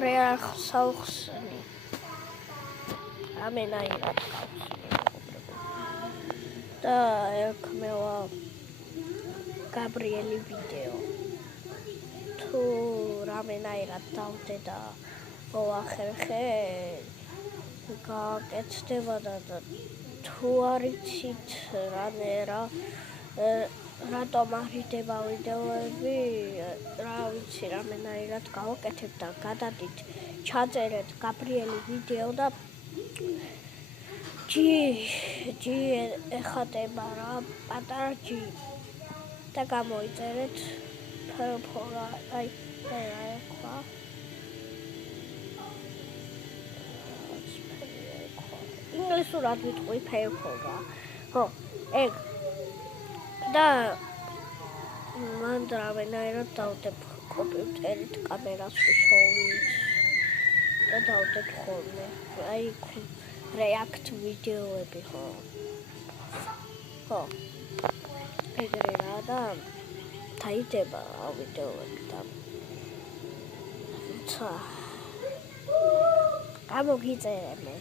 რეალსაუხსნი რამენაირად ყავს და ეკმევა გაბრიელი ვიდეო თუ რამენაირად დავდე და მოახერხე გაკეთდება და თუ არ იცით რატომ არიდება ვიდეოები რა ვიცი რამენაირად გავაკეთებ და გადადით ჩაწერეთ გაბრიელი ვიდეო და ჯი ეხატება რა პატარა ჯი და გამოიწერეთ ფერფორა აი ეხვა ინგლისურად ვიტყვი ფერფორა ხო ეგ და მან რამენაირად დავდებ კომპიუტერით კამერას ვიშოვით და დავდებ ხოლმე აი რეაქტ ვიდეოები ხო ეგრე რა და დაიდება ვიდეოები და ცა გამოგიწერე მე